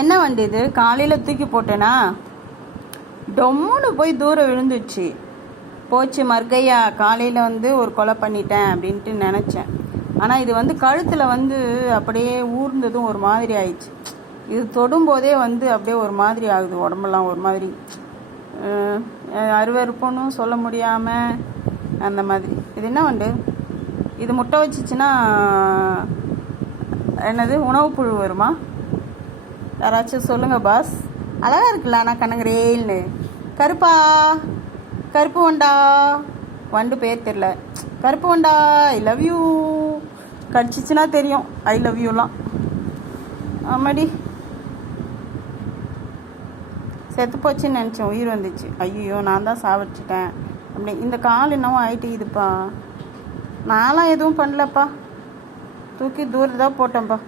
என்ன வண்டி இது? காலையில் தூக்கி போட்டேனா டொம்முன்னு போய் தூரம் விழுந்துச்சு. போச்சு மர்கையா, காலையில் ஒரு கொலை பண்ணிட்டேன் அப்படின்ட்டு நினச்சேன். ஆனால் இது கழுத்தில் அப்படியே ஊர்ந்ததும் ஒரு மாதிரி ஆயிடுச்சு. இது தொடும்போதே அப்படியே ஒரு மாதிரி ஆகுது. உடம்பெல்லாம் ஒரு மாதிரி அருவருப்புன்னு சொல்ல முடியாமல் அந்த மாதிரி. இது என்ன வண்டு? இது முட்டை வச்சிச்சுன்னா என்னது உணவு புழு வருமா? யாராச்சும் சொல்லுங்கள் பாஸ். அழகாக இருக்குல்ல ஆனால் கண்ணங்கரேல்னு. கருப்பா, கருப்பு வண்டா. வண்டு பேர் தெரில. கருப்பு வண்டா, ஐ லவ் யூ. கடிச்சிச்சுன்னா தெரியும் ஐ லவ் யூலாம். ஆமாடி, செத்து போச்சுன்னு நினச்சேன், உயிர் வந்துச்சு. ஐயோ, நான் தான் சாவடிச்சிட்டேன். அப்படி இந்த கால் என்னவோ ஆகிட்டு இதுப்பா. நான்லாம் எதுவும் பண்ணலப்பா, தூக்கி தூரத்தான் போட்டேன்ப்பா.